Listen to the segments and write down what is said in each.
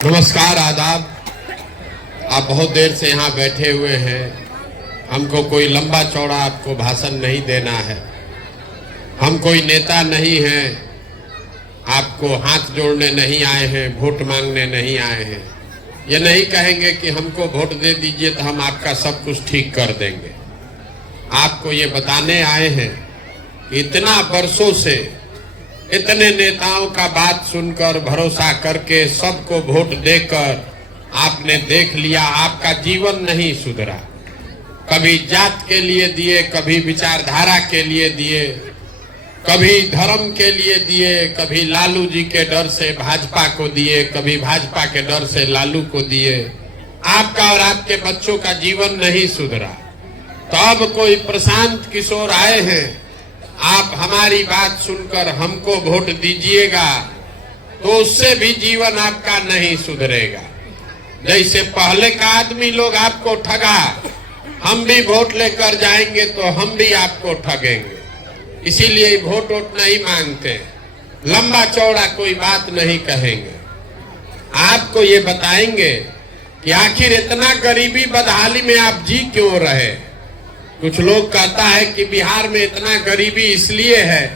नमस्कार, आदाब। आप बहुत देर से यहाँ बैठे हुए हैं। हमको कोई लंबा चौड़ा आपको भाषण नहीं देना है। हम कोई नेता नहीं हैं, आपको हाथ जोड़ने नहीं आए हैं, वोट मांगने नहीं आए हैं। ये नहीं कहेंगे कि हमको वोट दे दीजिए तो हम आपका सब कुछ ठीक कर देंगे। आपको ये बताने आए हैं कि इतना वर्षों से इतने नेताओं का बात सुनकर भरोसा करके सबको वोट देकर आपने देख लिया, आपका जीवन नहीं सुधरा। कभी जात के लिए दिए, कभी विचारधारा के लिए दिए, कभी धर्म के लिए दिए, कभी लालू जी के डर से भाजपा को दिए, कभी भाजपा के डर से लालू को दिए। आपका और आपके बच्चों का जीवन नहीं सुधरा। तो अब कोई प्रशांत किशोर आए हैं, आप हमारी बात सुनकर हमको वोट दीजिएगा तो उससे भी जीवन आपका नहीं सुधरेगा। जैसे पहले का आदमी लोग आपको ठगा, हम भी वोट लेकर जाएंगे तो हम भी आपको ठगेंगे। इसीलिए वोट नहीं मांगते, लंबा चौड़ा कोई बात नहीं कहेंगे। आपको ये बताएंगे कि आखिर इतना गरीबी बदहाली में आप जी क्यों रहे। कुछ लोग कहता है कि बिहार में इतना गरीबी इसलिए है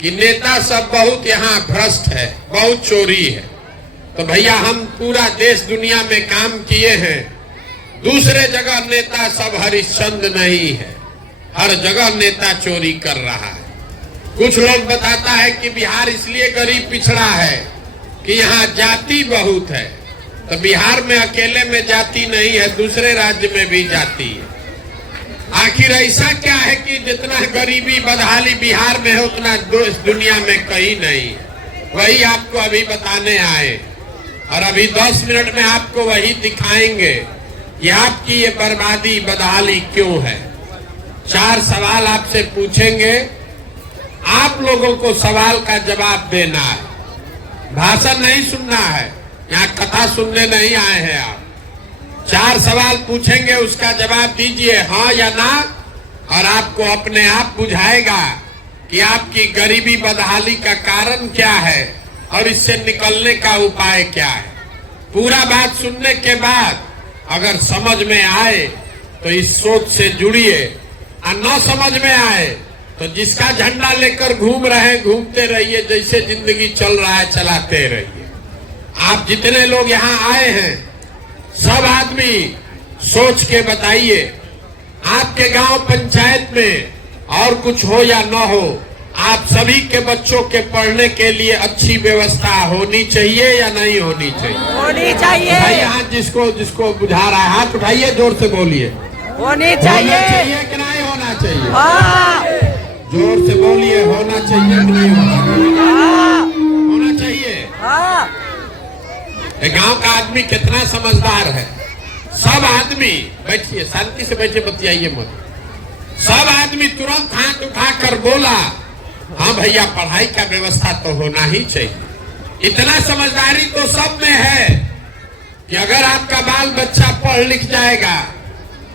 कि नेता सब बहुत यहाँ भ्रष्ट है, बहुत चोरी है। तो भैया हम पूरा देश दुनिया में काम किए हैं, दूसरे जगह नेता सब हरिश्चंद्र नहीं है, हर जगह नेता चोरी कर रहा है। कुछ लोग बताता है कि बिहार इसलिए गरीब पिछड़ा है कि यहाँ जाति बहुत है। तो बिहार में अकेले में जाति नहीं है, दूसरे राज्य में भी जाति है। आखिर ऐसा क्या है कि जितना गरीबी बदहाली बिहार में है उतना दुनिया में कहीं नहीं है। वही आपको अभी बताने आए और अभी 10 मिनट में आपको वही दिखाएंगे कि आपकी ये बर्बादी बदहाली क्यों है। 4 सवाल आपसे पूछेंगे, आप लोगों को सवाल का जवाब देना है। भाषण नहीं सुनना है, यहाँ कथा सुनने नहीं आए हैं आप। 4 सवाल पूछेंगे, उसका जवाब दीजिए हाँ या ना, और आपको अपने आप बुझाएगा कि आपकी गरीबी बदहाली का कारण क्या है और इससे निकलने का उपाय क्या है। पूरा बात सुनने के बाद अगर समझ में आए तो इस सोच से जुड़िए, और न समझ में आए तो जिसका झंडा लेकर घूम रहे हैं घूमते रहिए, जैसे जिंदगी चल रहा है चलाते रहिए। आप जितने लोग यहाँ आए हैं सब आदमी सोच के बताइए, आपके गांव पंचायत में और कुछ हो या न हो, आप सभी के बच्चों के पढ़ने के लिए अच्छी व्यवस्था होनी चाहिए या नहीं होनी चाहिए? होनी चाहिए। भाई हाथ जिसको जिसको बुझा रहा है हाथ उठाइए, जोर से बोलिए। होनी चाहिए। होना चाहिए कि नहीं होना चाहिए? हाँ। जोर से बोलिए, होना चाहिए कि नहीं होना चाहिए? हाँ। होना चाहिए। हाँ। गांव का आदमी कितना समझदार है। सब आदमी बैठिए, शांति से बैठे, बतियाइए मत। सब आदमी तुरंत हाथ उठाकर बोला हाँ भैया पढ़ाई का व्यवस्था तो होना ही चाहिए। इतना समझदारी तो सब में है कि अगर आपका बाल बच्चा पढ़ लिख जाएगा,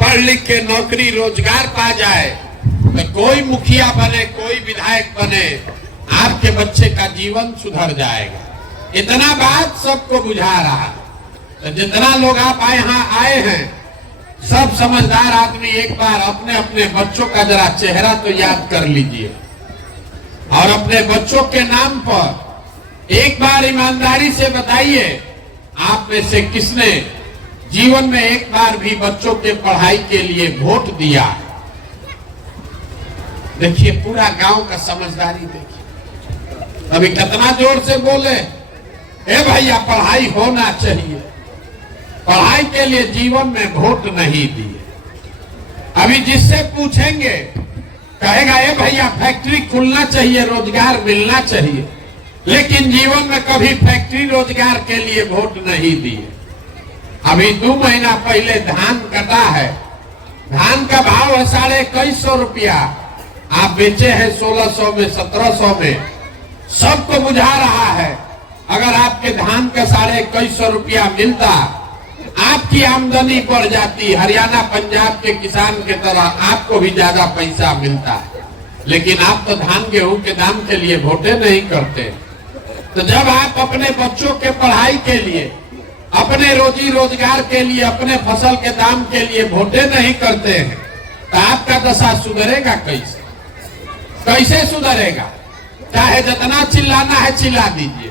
पढ़ लिख के नौकरी रोजगार पा जाए तो कोई मुखिया बने, कोई विधायक बने, आपके बच्चे का जीवन सुधर जाएगा। इतना बात सबको बुझा रहा। तो जितना लोग आप यहाँ आए हैं सब समझदार आदमी एक बार अपने अपने बच्चों का जरा चेहरा तो याद कर लीजिए और अपने बच्चों के नाम पर एक बार ईमानदारी से बताइए, आप में से किसने जीवन में एक बार भी बच्चों के पढ़ाई के लिए वोट दिया? देखिए पूरा गांव का समझदारी देखिए। अभी कितना जोर से बोले, ए भैया पढ़ाई होना चाहिए, पढ़ाई के लिए जीवन में वोट नहीं दिए। अभी जिससे पूछेंगे कहेगा ए भैया फैक्ट्री खुलना चाहिए, रोजगार मिलना चाहिए, लेकिन जीवन में कभी फैक्ट्री रोजगार के लिए वोट नहीं दिए। अभी 2 महीना पहले धान कटा है, धान का भाव है 2150 रुपया, आप बेचे हैं 1600 में, 1700 में। सबको बुझा रहा है अगर आपके धान का 2150 रुपया मिलता, आपकी आमदनी बढ़ जाती, हरियाणा पंजाब के किसान के तरह आपको भी ज्यादा पैसा मिलता है। लेकिन आप तो धान गेहूं के दाम के लिए वोटे नहीं करते। तो जब आप अपने बच्चों के पढ़ाई के लिए अपने रोजी रोजगार के लिए, अपने फसल के दाम के लिए वोटें नहीं करते हैं, तो आपका दशा सुधरेगा कैसे? कैसे सुधरेगा? चाहे जितना चिल्लाना है चिल्ला दीजिए,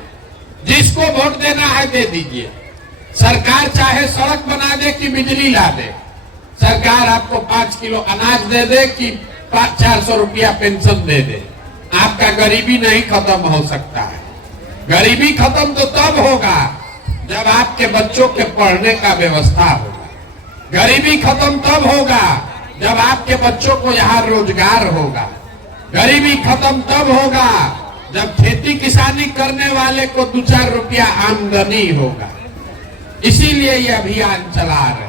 जिसको वोट देना है दे दीजिए। सरकार चाहे सड़क बना दे कि बिजली ला दे, सरकार आपको 5 किलो अनाज दे दे कि 400 रुपया पेंशन दे दे, आपका गरीबी नहीं खत्म हो सकता है। गरीबी खत्म तो तब होगा जब आपके बच्चों के पढ़ने का व्यवस्था होगा। गरीबी खत्म तब होगा जब आपके बच्चों को यहाँ रोजगार होगा। गरीबी खत्म तब होगा जब खेती किसानी करने वाले को 2-4 रुपया आमदनी होगा। इसीलिए ये अभियान चला रहे हैं।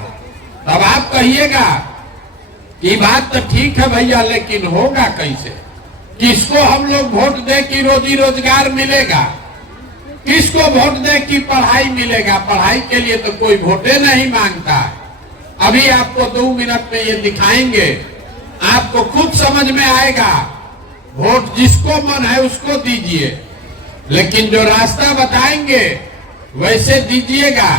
तब आप कहिएगा कि बात तो ठीक है भैया, लेकिन होगा कैसे? किसको हम लोग वोट दे कि रोजी रोजगार मिलेगा? किसको वोट दे कि पढ़ाई मिलेगा? पढ़ाई के लिए तो कोई वोटे नहीं मांगता है। अभी आपको 2 मिनट में ये दिखाएंगे, आपको खुद समझ में आएगा। वोट जिसको मन है उसको दीजिए, लेकिन जो रास्ता बताएंगे वैसे दीजिएगा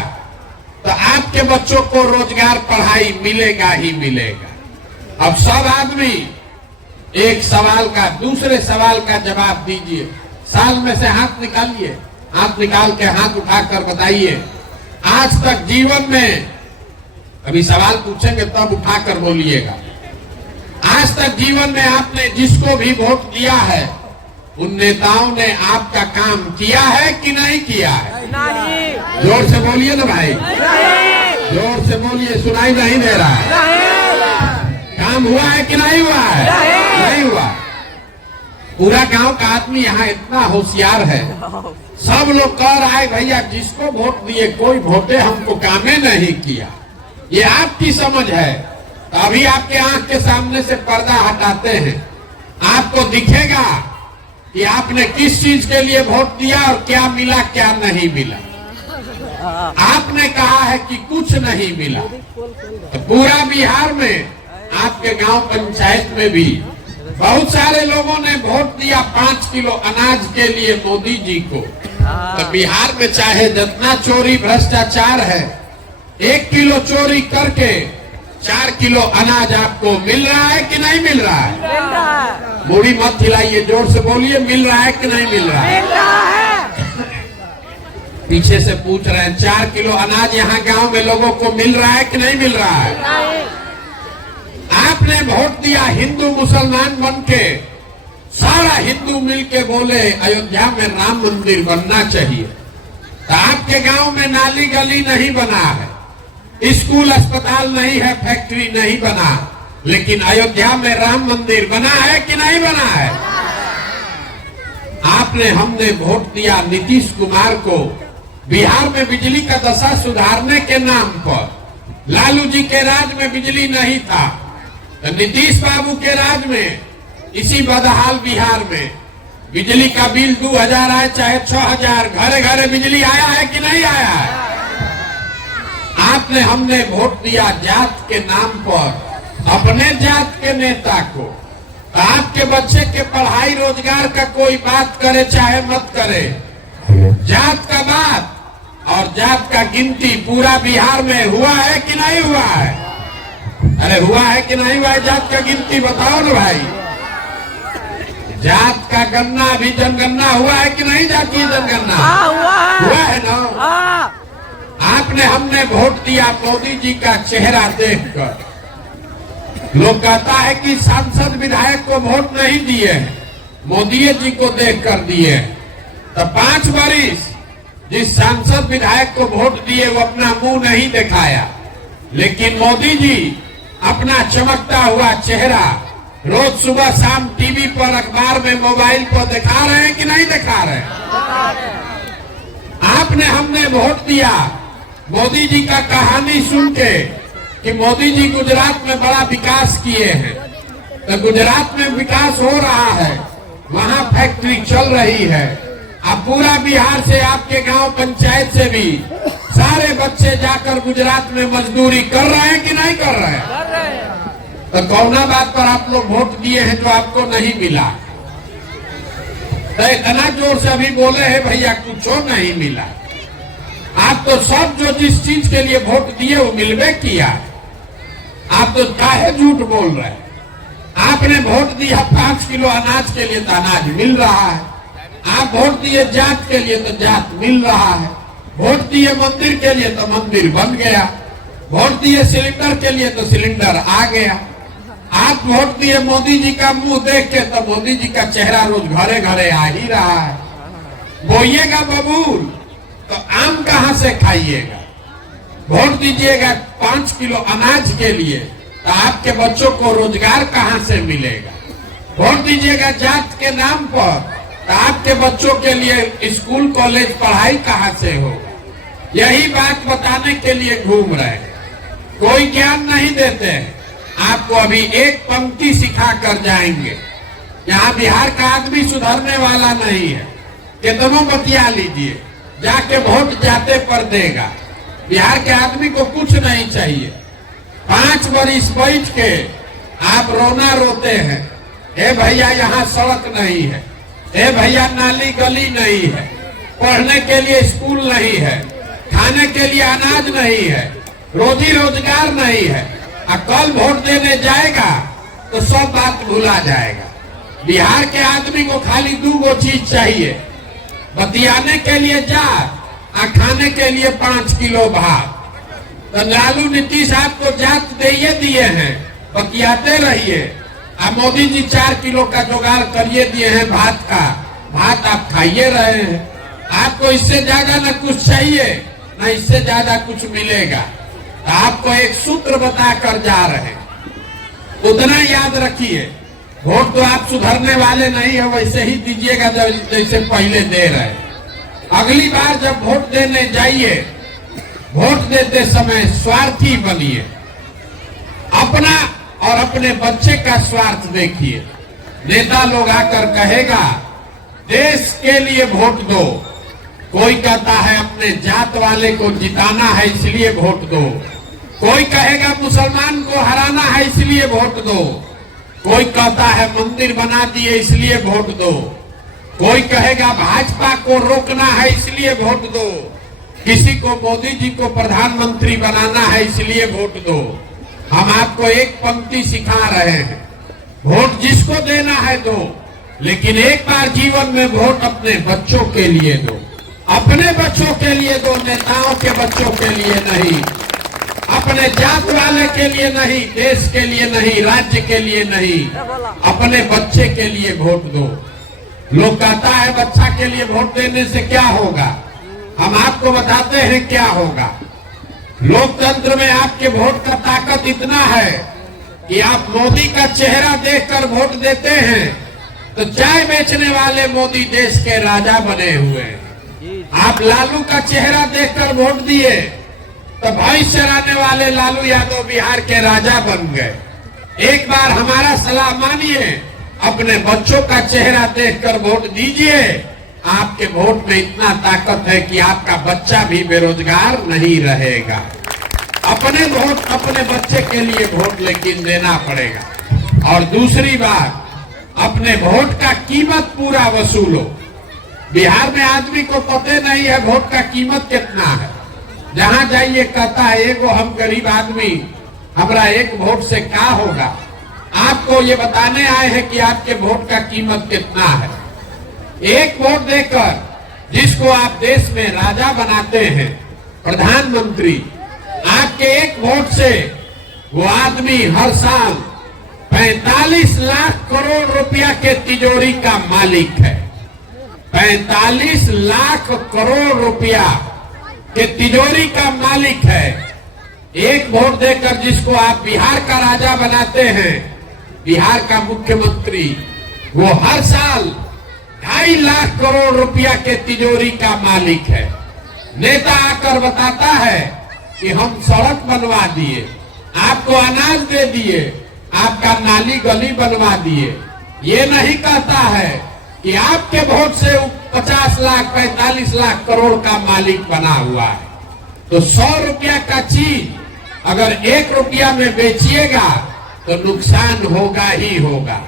तो आपके बच्चों को रोजगार, पढ़ाई मिलेगा ही मिलेगा। अब सब आदमी एक सवाल का दूसरे सवाल का जवाब दीजिए। साल में से हाथ निकालिए, हाथ निकाल के हाथ उठाकर बताइए, आज तक जीवन में, अभी सवाल पूछेंगे तब उठाकर बोलिएगा, आज तक जीवन में आपने जिसको भी वोट दिया है उन नेताओं ने आपका काम किया है कि नहीं किया है? नहीं। जोर से बोलिए ना भाई, जोर से बोलिए, सुनाई नहीं दे रहा है। काम हुआ है कि नहीं हुआ है? नहीं हुआ। पूरा गांव का आदमी यहाँ इतना होशियार है, सब लोग कह रहा है भैया जिसको वोट दिए कोई वोटे हमको कामे नहीं किया। ये आपकी समझ है। तो अभी आपके आंख के सामने से पर्दा हटाते हैं, आपको दिखेगा कि आपने किस चीज के लिए वोट दिया और क्या मिला क्या नहीं मिला। आपने कहा है कि कुछ नहीं मिला, तो पूरा बिहार में आपके गांव पंचायत में भी बहुत सारे लोगों ने वोट दिया 5 किलो अनाज के लिए मोदी जी को। तो बिहार में चाहे जितना चोरी भ्रष्टाचार है, 1 किलो चोरी करके 4 किलो अनाज आपको मिल रहा है कि नहीं मिल रहा है? मिल रहा है। मुड़ी मत हिलाइए, जोर से बोलिए, मिल रहा है कि नहीं मिल रहा है? मिल रहा है। पीछे से पूछ रहे हैं 4 किलो अनाज यहाँ गांव में लोगों को मिल रहा है कि नहीं मिल रहा है? नहीं। आपने वोट दिया हिंदू मुसलमान बन के, सारा हिंदू मिलके बोले अयोध्या में राम मंदिर बनना चाहिए। तो आपके गांव में नाली गली नहीं बना है, स्कूल अस्पताल नहीं है, फैक्ट्री नहीं बना, लेकिन अयोध्या में राम मंदिर बना है कि नहीं बना है? आपने, हमने वोट दिया नीतीश कुमार को बिहार में बिजली का दशा सुधारने के नाम पर। लालू जी के राज में बिजली नहीं था, तो नीतीश बाबू के राज में इसी बदहाल बिहार में बिजली का बिल 2000 आए चाहे 6000, घरे घरे बिजली आया है कि नहीं आया है? आपने, हमने वोट दिया जात के नाम पर अपने जात के नेता को। आपके बच्चे के पढ़ाई रोजगार का कोई बात करे चाहे मत करे, जात का बात और जात का गिनती पूरा बिहार में हुआ है कि नहीं हुआ है? अरे हुआ है कि नहीं हुआ है? जात का गिनती बताओ ना भाई। जात का गणना अभी जनगणना हुआ है कि नहीं? जातीय जनगणना हुआ है ना? आपने, हमने वोट दिया मोदी जी का चेहरा देखकर। लोग कहता है कि सांसद विधायक को वोट नहीं दिए, मोदी जी को देखकर दिए। तो 5 वर्ष जिस सांसद विधायक को वोट दिए वो अपना मुंह नहीं दिखाया, लेकिन मोदी जी अपना चमकता हुआ चेहरा रोज सुबह शाम टीवी पर, अखबार में, मोबाइल पर दिखा रहे हैं कि नहीं दिखा रहे हैं? आपने, हमने वोट दिया मोदी जी का कहानी सुन के कि मोदी जी गुजरात में बड़ा विकास किए हैं। तो गुजरात में विकास हो रहा है, वहां फैक्ट्री चल रही है। अब पूरा बिहार से, आपके गांव पंचायत से भी सारे बच्चे जाकर गुजरात में मजदूरी कर रहे हैं कि नहीं कर रहे हैं? तो कौना बात पर आप लोग वोट दिए हैं जो आपको नहीं मिला? तो इतना जोर से अभी बोले हैं भैया कुछ नहीं मिला। आप तो सब जो जिस चीज के लिए वोट दिए वो मिलवे किया। आप तो काहे झूठ बोल रहे हैं? आपने वोट दिया 5 किलो अनाज के लिए तो अनाज मिल रहा है। आप वोट दिए जात के लिए तो जात मिल रहा है। वोट दिए मंदिर के लिए तो मंदिर बन गया। वोट दिए सिलेंडर के लिए तो सिलेंडर आ गया। आप वोट दिए मोदी जी का मुंह देख के तो मोदी जी का चेहरा रोज घरे घरे आ ही रहा है। बोइएगा बबूल तो आम कहां से खाइएगा? वोट दीजिएगा 5 किलो अनाज के लिए तो आपके बच्चों को रोजगार कहां से मिलेगा? वोट दीजिएगा जात के नाम पर तो आपके बच्चों के लिए स्कूल कॉलेज पढ़ाई कहां से होगा? यही बात बताने के लिए घूम रहे हैं। कोई ज्ञान नहीं देते हैं। आपको अभी एक पंक्ति सिखा कर जाएंगे। यहाँ बिहार का आदमी सुधरने वाला नहीं है। कितनों बतिया लीजिए, जाके वोट जाते पर देगा। बिहार के आदमी को कुछ नहीं चाहिए। 5 बरिस बैठ के आप रोना रोते हैं, हे भैया यहाँ सड़क नहीं है, हे भैया नाली गली नहीं है, पढ़ने के लिए स्कूल नहीं है, खाने के लिए अनाज नहीं है, रोजी रोजगार नहीं है। और कल वोट देने जाएगा तो सब बात भुला जाएगा। बिहार के आदमी को खाली 2 चीज चाहिए, बतियाने के लिए जात और खाने के लिए 5 किलो भात। तो लालू नीतीश आपको जात दे दिए हैं, बतियाते रहिए। अब मोदी जी 4 किलो का जुगाड़ करिए दिए हैं भात का, भात आप खाइए रहे हैं। आपको इससे ज्यादा न कुछ चाहिए न इससे ज्यादा कुछ मिलेगा। तो आपको एक सूत्र बताकर जा रहे हैं, उतना याद रखिए। वोट तो आप सुधरने वाले नहीं है, वैसे ही दीजिएगा जैसे पहले दे रहे। अगली बार जब वोट देने जाइए, वोट देते समय स्वार्थी बनिए। अपना और अपने बच्चे का स्वार्थ देखिए। नेता लोग आकर कहेगा देश के लिए वोट दो, कोई कहता है अपने जात वाले को जिताना है इसलिए वोट दो, कोई कहेगा मुसलमान को हराना है इसलिए वोट दो, कोई कहता है मंदिर बना दिए इसलिए वोट दो, कोई कहेगा भाजपा को रोकना है इसलिए वोट दो, किसी को मोदी जी को प्रधानमंत्री बनाना है इसलिए वोट दो। हम आपको एक पंक्ति सिखा रहे हैं, वोट जिसको देना है दो, लेकिन एक बार जीवन में वोट अपने बच्चों के लिए दो। अपने बच्चों के लिए दो, नेताओं के बच्चों के लिए नहीं, अपने जात वाले के लिए नहीं, देश के लिए नहीं, राज्य के लिए नहीं, अपने बच्चे के लिए वोट दो। लोग कहता है बच्चा के लिए वोट देने से क्या होगा? हम आपको बताते हैं क्या होगा। लोकतंत्र में आपके वोट का ताकत इतना है कि आप मोदी का चेहरा देखकर वोट देते हैं तो चाय बेचने वाले मोदी देश के राजा बने हुए हैं। आप लालू का चेहरा देखकर वोट दिए तो भैंस चराने वाले लालू यादव बिहार के राजा बन गए। एक बार हमारा सलाह मानिए, अपने बच्चों का चेहरा देखकर वोट दीजिए। आपके वोट में इतना ताकत है कि आपका बच्चा भी बेरोजगार नहीं रहेगा। अपने वोट अपने बच्चे के लिए वोट लेकिन देना पड़ेगा। और दूसरी बात, अपने वोट का कीमत पूरा वसूलो। बिहार में आदमी को पता नहीं है वोट का कीमत कितना है। जहां जाइए कहता है एगो हम गरीब आदमी, हमारा एक वोट से क्या होगा। आपको ये बताने आए हैं कि आपके वोट का कीमत कितना है। एक वोट देकर जिसको आप देश में राजा बनाते हैं, प्रधानमंत्री, आपके एक वोट से वो आदमी हर साल 45 लाख करोड़ रुपया के तिजोरी का मालिक है। 45 लाख करोड़ रुपया के तिजोरी का मालिक है। एक वोट देकर जिसको आप बिहार का राजा बनाते हैं, बिहार का मुख्यमंत्री, वो हर साल 2.5 लाख करोड़ रुपया के तिजोरी का मालिक है। नेता आकर बताता है कि हम सड़क बनवा दिए, आपको अनाज दे दिए, आपका नाली गली बनवा दिए। ये नहीं कहता है कि आपके वोट से 50 लाख 45 लाख करोड़ का मालिक बना हुआ है। तो 100 रुपया का चीज अगर 1 रुपया में बेचिएगा तो नुकसान होगा ही होगा।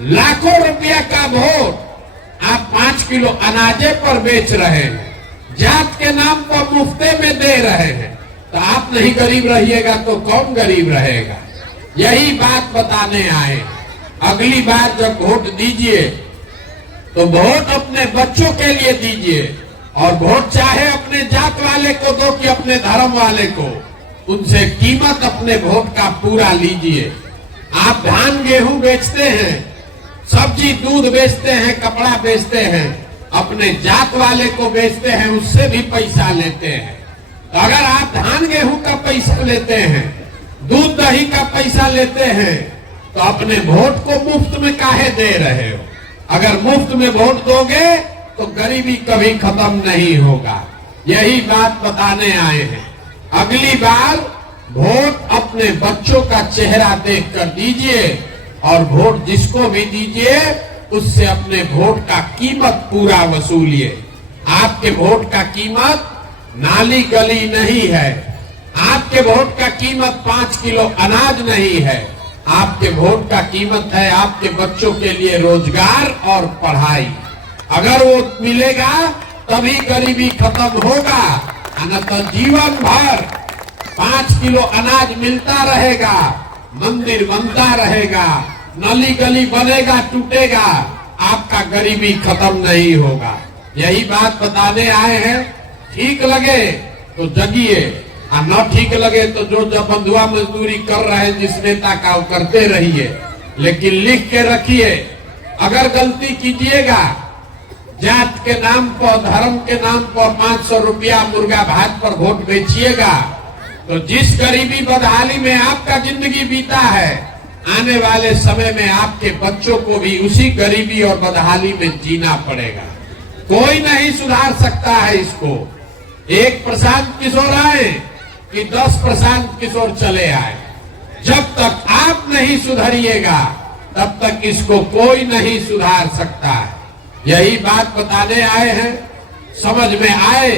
लाखों रुपया का वोट आप 5 किलो अनाजे पर बेच रहे हैं। जात के नाम पर मुफ्ते में दे रहे हैं, तो आप नहीं गरीब रहिएगा तो कौन गरीब रहेगा? यही बात बताने आए। अगली बार जब वोट दीजिए तो वोट अपने बच्चों के लिए दीजिए, और वोट चाहे अपने जात वाले को दो कि अपने धर्म वाले को, उनसे कीमत अपने वोट का पूरा लीजिए। आप धान गेहूं बेचते हैं, सब्जी दूध बेचते हैं, कपड़ा बेचते हैं, अपने जात वाले को बेचते हैं, उससे भी पैसा लेते हैं। तो अगर आप धान गेहूं का पैसा लेते हैं, दूध दही का पैसा लेते हैं, तो अपने वोट को मुफ्त में काहे दे रहे हो? अगर मुफ्त में वोट दोगे तो गरीबी कभी खत्म नहीं होगा। यही बात बताने आए हैं। अगली बार वोट अपने बच्चों का चेहरा देखकर दीजिए, और वोट जिसको भी दीजिए उससे अपने वोट का कीमत पूरा वसूलिए। आपके वोट का कीमत नाली गली नहीं है, आपके वोट का कीमत 5 किलो अनाज नहीं है, आपके वोट का कीमत है आपके बच्चों के लिए रोजगार और पढ़ाई। अगर वो मिलेगा तभी गरीबी खत्म होगा, न तो जीवन भर 5 किलो अनाज मिलता रहेगा, मंदिर बनता रहेगा, नली गली बनेगा, टूटेगा, आपका गरीबी खत्म नहीं होगा। यही बात बताने आए हैं। ठीक लगे तो जगिए, और न ठीक लगे तो जो जब बंधुआ मजदूरी कर रहे हैं जिस नेता का वो करते रहिए, लेकिन लिख के रखिए, अगर गलती कीजिएगा, जात के नाम पर, धर्म के नाम पर 500 रुपया मुर्गा भात पर वोट बेचिएगा, तो जिस गरीबी बदहाली में आपका जिंदगी बीता है, आने वाले समय में आपके बच्चों को भी उसी गरीबी और बदहाली में जीना पड़ेगा। कोई नहीं सुधार सकता है इसको। एक प्रशांत किशोर आए कि 10 प्रशांत किशोर चले आए। जब तक आप नहीं सुधरिएगा तब तक इसको कोई नहीं सुधार सकता है। यही बात बताने आए हैं। समझ में आए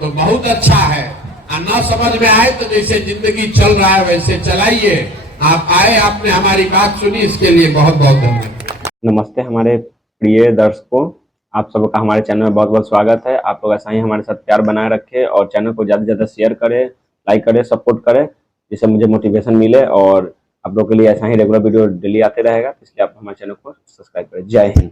तो बहुत अच्छा है, और न समझ में आए तो जैसे जिंदगी चल रहा है वैसे चलाइए। आप आए, आपने हमारी बात सुनी, इसके लिए बहुत बहुत धन्यवाद। नमस्ते हमारे प्रिय दर्शकों, आप सबका हमारे चैनल में बहुत बहुत स्वागत है। आप लोग ऐसा ही हमारे साथ प्यार बनाए रखें और चैनल को ज़्यादा से ज़्यादा शेयर करें, लाइक करें, सपोर्ट करें, जिससे मुझे मोटिवेशन मिले और आप लोग के लिए ऐसा ही रेगुलर वीडियो डेली आते रहेगा। इसलिए आप हमारे चैनल को सब्सक्राइब करें। जय हिंद।